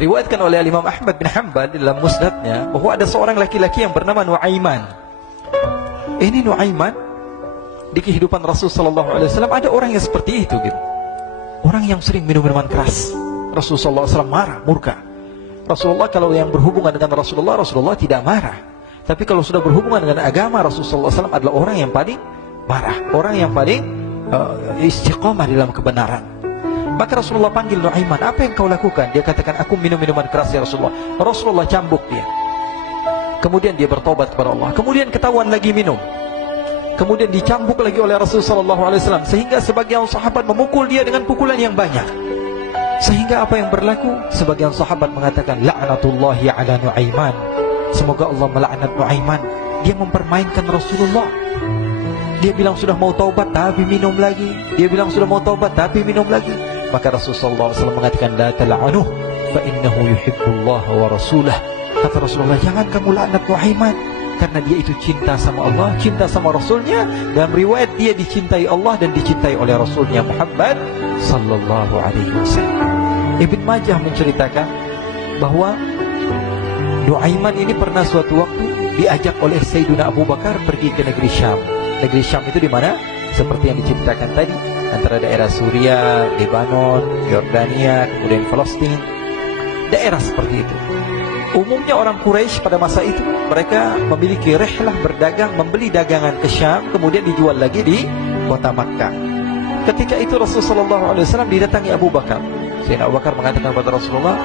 Diriwayatkan oleh Imam Ahmad bin Hanbal dalam musnadnya bahwa ada seorang laki-laki yang bernama Nuaiman. Ini Nuaiman, di kehidupan Rasulullah SAW ada orang yang seperti itu gitu. Orang yang sering minum minuman keras. Rasulullah SAW marah, murka. Rasulullah kalau yang berhubungan dengan Rasulullah tidak marah. Tapi kalau sudah berhubungan dengan agama, Rasulullah SAW adalah orang yang paling marah, orang yang paling istiqamah dalam kebenaran. Maka Rasulullah panggil Nuaiman, apa yang kau lakukan? Dia katakan, aku minum minuman keras ya Rasulullah. Rasulullah cambuk dia. Kemudian dia bertobat kepada Allah. Kemudian ketahuan lagi minum. Kemudian dicambuk lagi oleh Rasulullah SAW, sehingga sebagian sahabat memukul dia dengan pukulan yang banyak. Sehingga apa yang berlaku? Sebagian sahabat mengatakan, la'natullahi ala Nuaiman. Semoga Allah melaknat Nuaiman. Dia mempermainkan Rasulullah. Dia bilang sudah mau taubat tapi minum lagi. Dia bilang sudah mau taubat tapi minum lagi. Maka Rasulullah SAW mengatakan, la tal'anuh fa innahu yuhibbullah wa rasulah. Kata Rasulullah, jangan kamu laknat Nuaiman, karena dia itu cinta sama Allah, cinta sama Rasulnya. Dalam riwayat dia dicintai Allah dan dicintai oleh Rasulnya Muhammad sallallahu alaihi wasallam. Ibn Majah menceritakan bahwa Nuaiman ini pernah suatu waktu diajak oleh Sayyidina Abu Bakar pergi ke negeri Syam. Negeri Syam itu di mana? Seperti yang diceritakan tadi, antara daerah Suriah, Lebanon, Yordania, kemudian Palestina. Daerah seperti itu. Umumnya orang Quraisy pada masa itu mereka memiliki rihlah berdagang, membeli dagangan ke Syam, kemudian dijual lagi di kota Makkah. Ketika itu Rasulullah SAW didatangi Abu Bakar. Sayyidina Abu Bakar mengatakan kepada Rasulullah,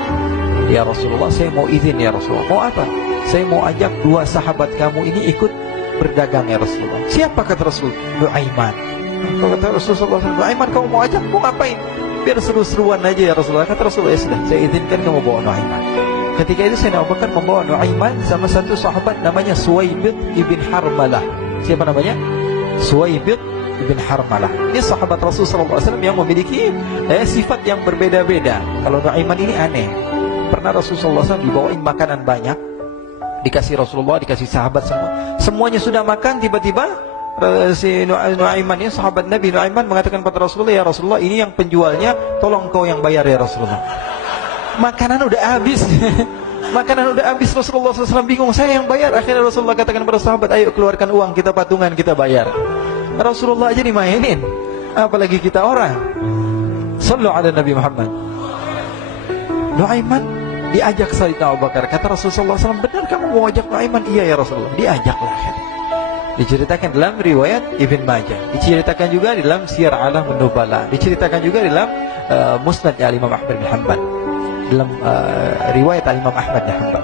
ya Rasulullah, saya mau izin ya Rasulullah. Mau apa? Saya mau ajak dua sahabat kamu ini ikut berdagang ya Rasulullah. Siapa kata Rasul? Nuaiman. Kata Rasulullah, Nuaiman kamu mau ajak? Mau ngapain? Biar seru-seruan aja ya Rasulullah. Kata Rasulullah, ya sudah, saya izinkan kamu bawa Nuaiman. Ketika itu Sayyidina Abu Bakar membawa Nuaiman sama satu sahabat namanya Suwaibid ibn Harmalah. Siapa namanya? Suwaibid ibn Harmalah. Ini sahabat Rasulullah SAW yang memiliki sifat yang berbeda-beda. Kalau Nuaiman ini aneh. Pernah Rasulullah SAW dibawain makanan banyak, dikasih Rasulullah, dikasih sahabat semua. Semuanya sudah makan, tiba-tiba si Nuaiman ini, sahabat Nabi Nuaiman mengatakan kepada Rasulullah, ya Rasulullah, ini yang penjualnya, tolong kau yang bayar ya Rasulullah. Makanan udah habis. Makanan udah habis. Rasulullah SAW bingung, saya yang bayar. Akhirnya Rasulullah katakan kepada sahabat, ayo keluarkan uang, kita patungan, kita bayar. Rasulullah aja dimainin, apalagi kita orang. Sallu ala Nabi Muhammad. Nuaiman diajak Sayyidina Abu Bakar. Kata Rasulullah SAW, benar kamu mau ajak Nuaiman? Iya ya Rasulullah. Diajaklah. Diceritakan dalam riwayat Ibn Majah, diceritakan juga dalam Syiar A'lam An-Nubala, diceritakan juga dalam Musnadnya Imam Ahmad bin Hanbal, dalam riwayat Imam Ahmad bin Hanbal.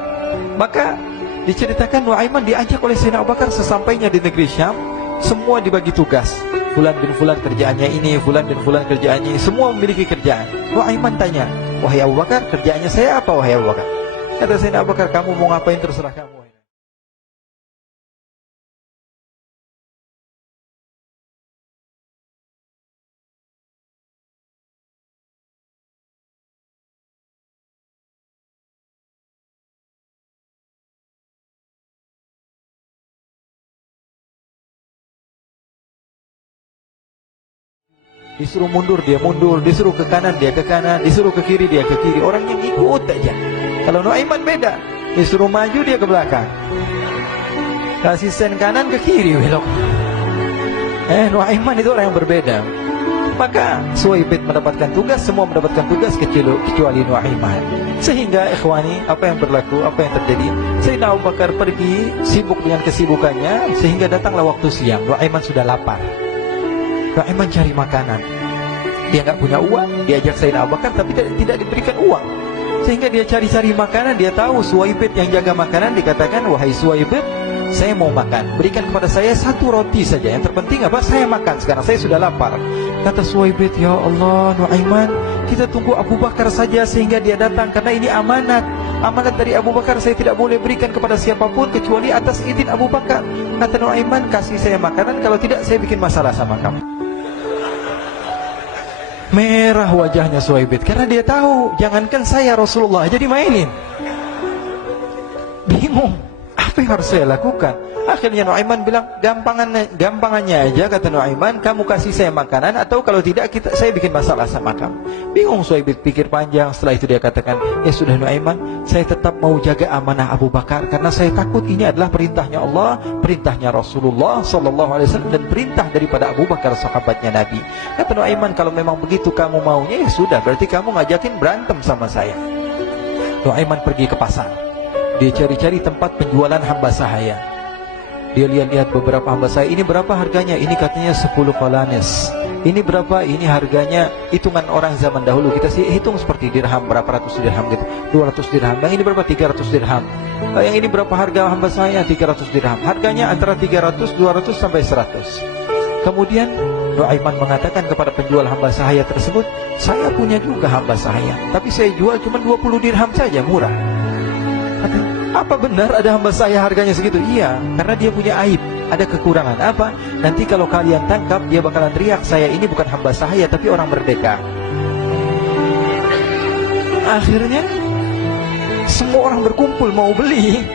Maka diceritakan Nuaiman diajak oleh Sayyidina Abu Bakar. Sesampainya di negeri Syam, semua dibagi tugas. Fulan bin Fulan kerjaannya ini, Fulan bin Fulan kerjaannya ini, semua memiliki kerjaan. Nuaiman tanya, wahai Abu Bakar, kerjaannya saya apa wahai Abu Bakar? Kata Sayyidina Abu Bakar, kamu mau ngapain terserah kamu. Disuruh mundur, dia mundur. Disuruh ke kanan, dia ke kanan. Disuruh ke kiri, dia ke kiri. Orang yang ikut aja. Kalau Nuaiman beda, disuruh maju, dia ke belakang. Kasih sen kanan, ke kiri, belok. Nuaiman itu orang yang berbeda. Maka Suwaibid mendapatkan tugas, semua mendapatkan tugas kecuali Nuaiman. Sehingga ikhwani, apa yang berlaku, apa yang terjadi, Sayyidina Abu Bakar pergi sibuk dengan kesibukannya, sehingga datanglah waktu siang. Nuaiman sudah lapar. Nuaiman cari makanan. Dia nggak punya uang, diajak Sayyidina Abu Bakar tapi tidak diberikan uang. Sehingga dia cari-cari makanan. Dia tahu Suwaibid yang jaga makanan. Dikatakan, wahai Suwaibid, saya mau makan, berikan kepada saya satu roti saja. Yang terpenting apa? Saya makan sekarang, saya sudah lapar. Kata Suwaibid, ya Allah Nuaiman, kita tunggu Abu Bakar saja sehingga dia datang, karena ini amanat. Amanat dari Abu Bakar, saya tidak boleh berikan kepada siapapun kecuali atas izin Abu Bakar. Kata Nuaiman, kasih saya makanan, kalau tidak saya bikin masalah sama kamu. Merah wajahnya Suwaibid, karena dia tahu, jangankan saya Rasulullah jadi mainin. Bingung, Apa yang harus saya lakukan? Akhirnya Nuaiman bilang, gampangannya aja, kata Nuaiman, kamu kasih saya makanan, atau kalau tidak saya bikin masalah sama kamu. Bingung Suhaib pikir panjang. Setelah itu dia katakan, ya sudah Nuaiman, saya tetap mau jaga amanah Abu Bakar, karena saya takut ini adalah perintahnya Allah, perintahnya Rasulullah SAW, dan perintah daripada Abu Bakar, sahabatnya Nabi. Kata Nuaiman, kalau memang begitu kamu maunya, ya sudah, berarti kamu ngajakin berantem sama saya. Nuaiman pergi ke pasar. Dia cari-cari tempat penjualan hamba sahaya. Dia lihat-lihat beberapa hamba sahaya. Ini berapa harganya? Ini katanya 10 qalanis. Ini berapa? Ini harganya, hitungan orang zaman dahulu, kita sih hitung seperti dirham, berapa ratus dirham gitu, 200 dirham. Yang ini berapa? 300 dirham. Yang ini berapa harga hamba sahaya? 300 dirham. Harganya antara 300, 200 sampai 100. Kemudian Nuaiman mengatakan kepada penjual hamba sahaya tersebut, saya punya juga hamba sahaya, tapi saya jual cuma 20 dirham saja, murah. Apa benar ada hamba saya harganya segitu? Iya, karena dia punya aib, ada kekurangan. Apa? Nanti kalau kalian tangkap, dia bakalan teriak, saya ini bukan hamba sahaya, tapi orang merdeka. Akhirnya semua orang berkumpul mau beli.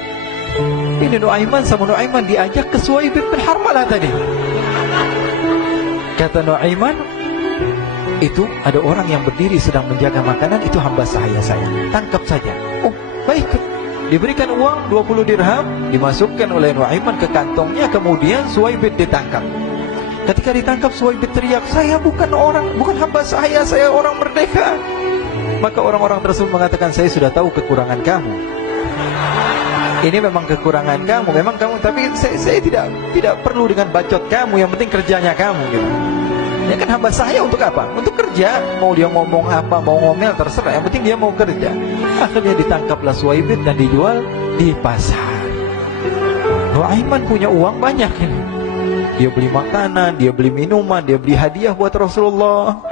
Ini Nuaiman sama Nuaiman diajak ke Suhaib bin Harmalah tadi. Kata Nuaiman, itu ada orang yang berdiri sedang menjaga makanan, itu hamba saya, tangkap saja. Oh, baik. Diberikan uang 20 dirham, dimasukkan oleh Nuaiman ke kantongnya, kemudian Suhaib ditangkap. Ketika ditangkap, Suhaib teriak, saya bukan hamba saya orang merdeka. Maka orang-orang tersebut mengatakan, saya sudah tahu kekurangan kamu. Ini memang kekurangan kamu, memang kamu, tapi saya tidak perlu dengan bacot kamu, yang penting kerjanya kamu gitu. Ya kan hamba saya untuk apa? Untuk kerja. Mau dia ngomong apa, mau ngomel, terserah, yang penting dia mau kerja. Akhirnya ditangkaplah Suhaib dan dijual di pasar. Nuaiman punya uang banyak ini. Dia beli makanan, dia beli minuman, dia beli hadiah buat Rasulullah.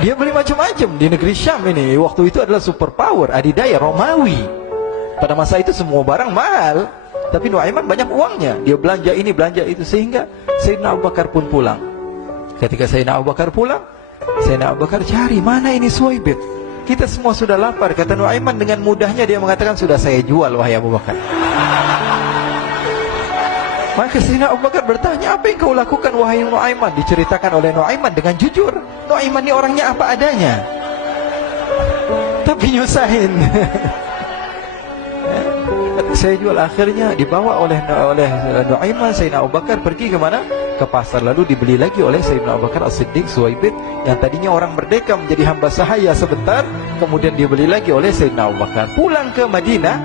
Dia beli macam-macam di negeri Syam ini. Waktu itu adalah superpower, adidaya Romawi. Pada masa itu semua barang mahal, tapi Nuaiman banyak uangnya. Dia belanja ini, belanja itu, sehingga Sayyidina Abu Bakar pun pulang. Ketika Sayyidina Abu Bakar pulang, Sayyidina Abu Bakar cari, mana ini Suhaib? Kita semua sudah lapar. Kata Nuaiman dengan mudahnya dia mengatakan, sudah saya jual wahai Abu Bakar. Maka Sayyidina Abu Bakar bertanya, apa yang kau lakukan wahai Nuaiman? Diceritakan oleh Nuaiman dengan jujur. Nuaiman ini orangnya apa adanya, tapi nyusahin. Saya jual. Akhirnya dibawa oleh Nuaiman, Sayyidina Abu Bakar pergi ke mana? Ke pasar. Lalu dibeli lagi oleh Sayyidina Abu Bakar As-Siddiq Suhaib, yang tadinya orang merdeka menjadi hamba sahaya sebentar, kemudian dibeli lagi oleh Sayyidina Abu Bakar. Pulang ke Madinah,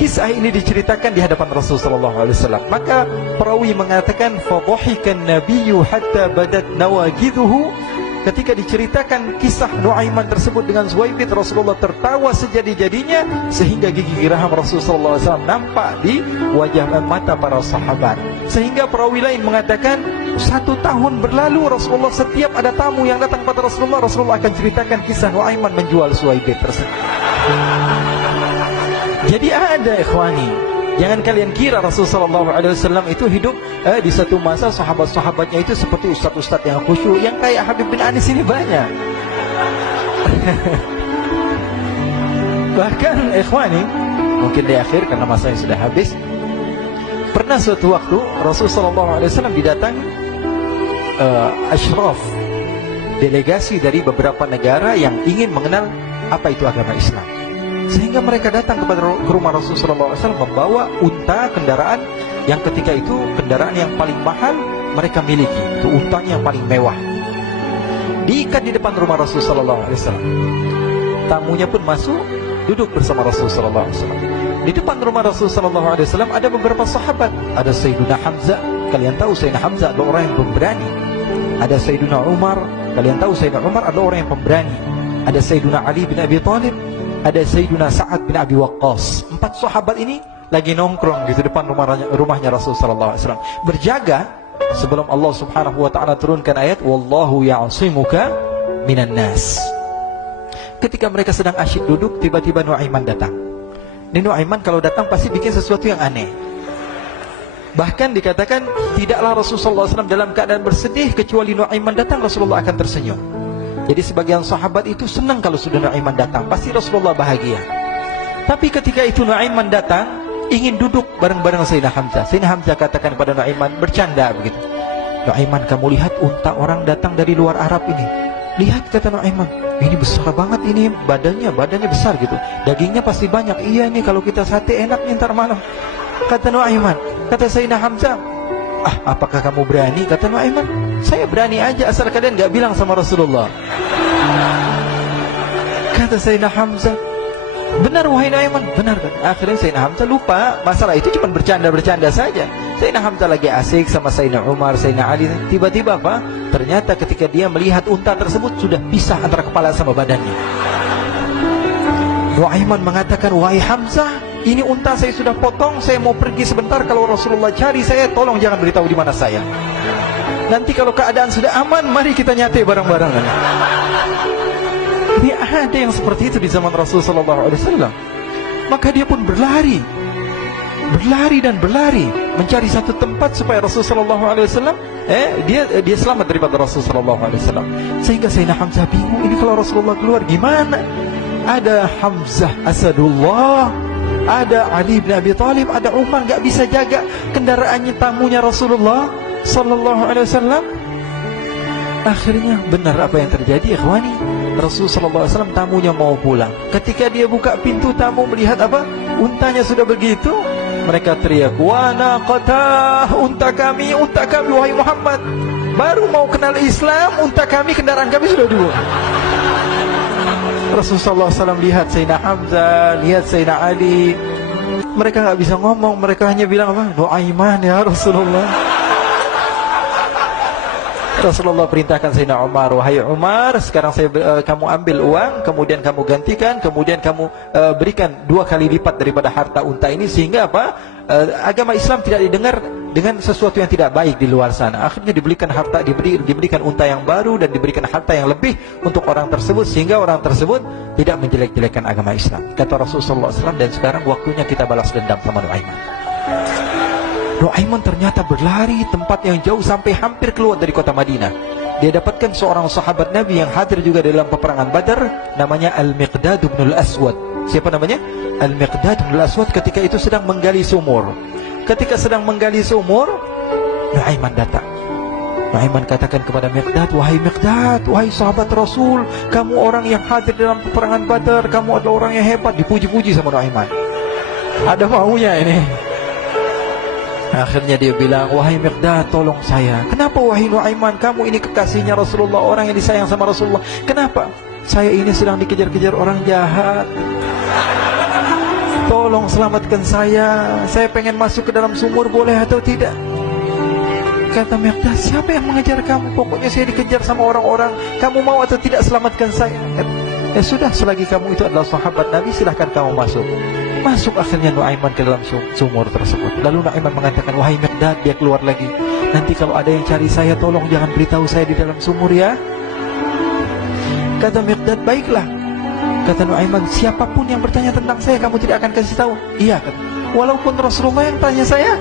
kisah ini diceritakan di hadapan Rasulullah SAW. Maka perawi mengatakan, fadhahikan nabiyyu hatta badat nawagidhuhu. Ketika diceritakan kisah Nuaiman tersebut dengan Suhaib, Rasulullah tertawa sejadi-jadinya, sehingga gigi geraham Rasulullah SAW nampak di wajah mata para sahabat. Sehingga perawi lain mengatakan, 1 tahun berlalu Rasulullah, setiap ada tamu yang datang pada Rasulullah akan ceritakan kisah Nuaiman menjual Suhaib tersebut. Jadi ada ikhwani, jangan kalian kira Rasulullah SAW itu hidup di satu masa sahabat-sahabatnya itu seperti ustaz-ustaz yang khusyuk, yang kayak Habib bin Anis ini banyak. Bahkan ikhwani, mungkin di akhir karena masanya sudah habis, pernah suatu waktu Rasulullah SAW didatangi asyraf, delegasi dari beberapa negara yang ingin mengenal apa itu agama Islam. Sehingga mereka datang ke rumah Rasulullah SAW membawa unta, kendaraan yang ketika itu kendaraan yang paling mahal mereka miliki. Itu untanya yang paling mewah. Diikat di depan rumah Rasulullah SAW. Tamunya pun masuk, duduk bersama Rasulullah SAW. Di depan rumah Rasulullah SAW ada beberapa sahabat. Ada Sayyiduna Hamzah. Kalian tahu Sayyidina Hamzah adalah orang yang pemberani. Ada Sayyiduna Umar. Kalian tahu Sayyidina Umar adalah orang yang pemberani. Ada Sayyiduna Ali bin Abi Thalib. Ada Sayyiduna Sa'ad bin Abi Waqqas. 4 sahabat ini lagi nongkrong gitu depan rumahnya Rasulullah SAW, berjaga sebelum Allah Subhanahu wa ta'ala turunkan ayat wallahu ya'simuka minan nas. Ketika mereka sedang asyik duduk, tiba-tiba Nuaiman datang. Ini Nuaiman kalau datang pasti bikin sesuatu yang aneh. Bahkan dikatakan tidaklah Rasulullah SAW dalam keadaan bersedih, kecuali Nuaiman datang Rasulullah akan tersenyum. Jadi sebagian sahabat itu senang kalau sudah Nuaiman datang, pasti Rasulullah bahagia. Tapi ketika itu Nuaiman datang, ingin duduk bareng-bareng Sayyidina Hamzah. Sayyidina Hamzah katakan kepada Nuaiman, bercanda begitu. Nuaiman, kamu lihat unta orang datang dari luar Arab ini. Lihat, kata Nuaiman, ini besar banget ini, badannya besar gitu. Dagingnya pasti banyak. Iya nih, kalau kita sate enak nih ntar malam. Kata Nuaiman. Kata Sayyidina Hamzah, apakah kamu berani? Kata Nuaiman, saya berani aja asal kalian gak bilang sama Rasulullah. Kata Sayyidina Hamzah, benar wahai Nuaiman, benar kan? Akhirnya Sayyidina Hamzah lupa masalah itu, cuma bercanda-bercanda saja. Sayyidina Hamzah lagi asik sama Sayyidina Umar, Sayyidina Ali. Tiba-tiba apa? Ternyata ketika dia melihat unta tersebut sudah pisah antara kepala sama badannya. Nuaiman mengatakan, wahai Hamzah, ini unta saya sudah potong, saya mau pergi sebentar. Kalau Rasulullah cari saya, tolong jangan beritahu di mana saya. Nanti kalau keadaan sudah aman, mari kita nyate bareng-bareng. Ini ada yang seperti itu di zaman Rasulullah SAW. Maka dia pun berlari dan berlari mencari satu tempat supaya Rasulullah SAW dia selamat daripada Rasulullah SAW. Sehingga Sayyidina Hamzah bingung, ini kalau Rasulullah keluar gimana? Ada Hamzah Asadullah, ada Ali bin Abi Thalib, ada Umar, gak bisa jaga kendaraannya, tamunya Rasulullah Sallallahu Alaihi Wasallam. Akhirnya benar apa yang terjadi, ikhwani. Rasulullah SAW tamunya mau pulang. Ketika dia buka pintu tamu melihat apa? Untanya sudah begitu. Mereka teriak, wa naqatah, unta kami wahai Muhammad. Baru mau kenal Islam, unta kami, kendaraan kami sudah dua. Rasulullah SAW lihat Sayyidina Hamzah, lihat Sayyidina Ali. Mereka gak bisa ngomong, mereka hanya bilang apa? Nuaiman ya Rasulullah. Rasulullah perintahkan Sayyidina Umar, wahai Umar, sekarang kamu ambil uang, kemudian kamu gantikan, kemudian kamu berikan 2 kali lipat daripada harta unta ini, sehingga apa? Agama Islam tidak didengar dengan sesuatu yang tidak baik di luar sana. Akhirnya diberikan harta, diberikan unta yang baru dan diberikan harta yang lebih untuk orang tersebut, sehingga orang tersebut tidak menjelek-jelekan agama Islam. Kata Rasulullah SAW, dan sekarang waktunya kita balas dendam sama Nuaiman. Nuaiman ternyata berlari tempat yang jauh sampai hampir keluar dari kota Madinah. Dia dapatkan seorang sahabat Nabi yang hadir juga dalam peperangan Badar, namanya Al-Miqdad bin Al-Aswad. Siapa namanya? Al-Miqdad bin Al-Aswad ketika itu sedang menggali sumur. Ketika sedang menggali sumur, Nuaiman datang. Nuaiman katakan kepada Miqdad, wahai Miqdad, wahai sahabat Rasul, kamu orang yang hadir dalam peperangan Badar, kamu adalah orang yang hebat. Dipuji-puji sama Nuaiman. Ada maunya ini. Akhirnya dia bilang, wahai Miqdad, tolong saya. Kenapa wahai Nuaiman? Kamu ini kekasihnya Rasulullah, orang yang disayang sama Rasulullah. Kenapa? Saya ini sedang dikejar-kejar orang jahat. Tolong selamatkan saya. Saya pengen masuk ke dalam sumur, boleh atau tidak? Kata Miqdad, siapa yang mengejar kamu? Pokoknya saya dikejar sama orang-orang. Kamu mau atau tidak selamatkan saya? Ya sudah, selagi kamu itu adalah sahabat Nabi, silahkan kamu masuk. Masuk akhirnya Nuaiman ke dalam sumur tersebut. Lalu Nuaiman mengatakan, wahai Miqdad, dia keluar lagi. Nanti kalau ada yang cari saya, tolong jangan beritahu saya di dalam sumur ya. Kata Miqdad, baiklah. Kata Nuaiman, siapapun yang bertanya tentang saya, kamu tidak akan kasih tahu. Iya, kata. Walaupun Rasulullah yang tanya saya.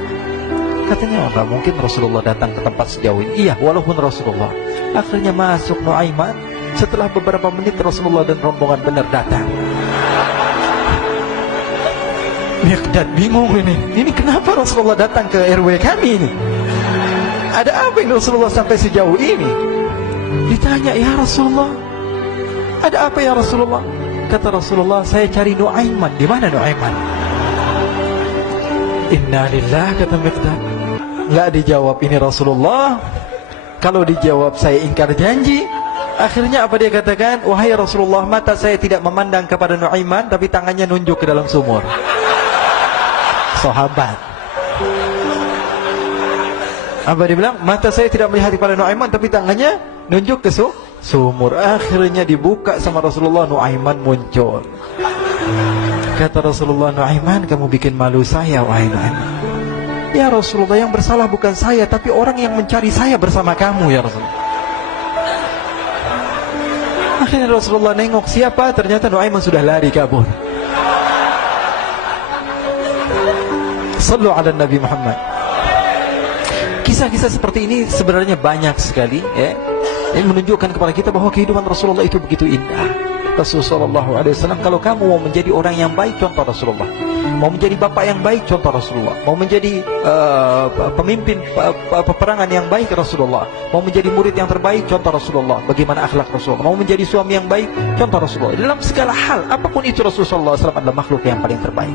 Katanya, enggak mungkin Rasulullah datang ke tempat sejauh ini. Iya, walaupun Rasulullah. Akhirnya masuk Nuaiman. Setelah beberapa menit Rasulullah dan rombongan benar datang. Miqdad bingung ini. Ini kenapa Rasulullah datang ke RW kami ini? Ada apa ini Rasulullah sampai sejauh ini? Ditanya, ya Rasulullah, ada apa ya Rasulullah? Kata Rasulullah, saya cari Nuaiman. Di mana Nuaiman? Inna lillah, kata Miqdad. Nggak dijawab ini Rasulullah. Kalau dijawab saya ingkar janji. Akhirnya apa dia katakan? Wahai Rasulullah, mata saya tidak memandang kepada Nuaiman, tapi tangannya nunjuk ke dalam sumur. Sahabat. Apa dia bilang? Mata saya tidak melihat kepada Nuaiman, tapi tangannya nunjuk ke sumur. Akhirnya dibuka sama Rasulullah, Nuaiman muncul. Kata Rasulullah, Nuaiman, kamu bikin malu saya, wahai Nuaiman. Ya Rasulullah, yang bersalah bukan saya, tapi orang yang mencari saya bersama kamu, ya Rasulullah. Akhirnya Rasulullah nengok, siapa? Ternyata Nuaiman sudah lari kabur. Sallu ala Nabi Muhammad. Kisah-kisah seperti ini sebenarnya banyak sekali ya. Ini menunjukkan kepada kita bahwa kehidupan Rasulullah itu begitu indah. Rasulullah SAW, kalau kamu mau menjadi orang yang baik, contoh Rasulullah. Mau menjadi bapak yang baik, contoh Rasulullah. Mau menjadi pemimpin peperangan yang baik, Rasulullah. Mau menjadi murid yang terbaik, contoh Rasulullah. Bagaimana akhlak Rasulullah. Mau menjadi suami yang baik, contoh Rasulullah. Dalam segala hal, apapun itu, Rasulullah SAW adalah makhluk yang paling terbaik.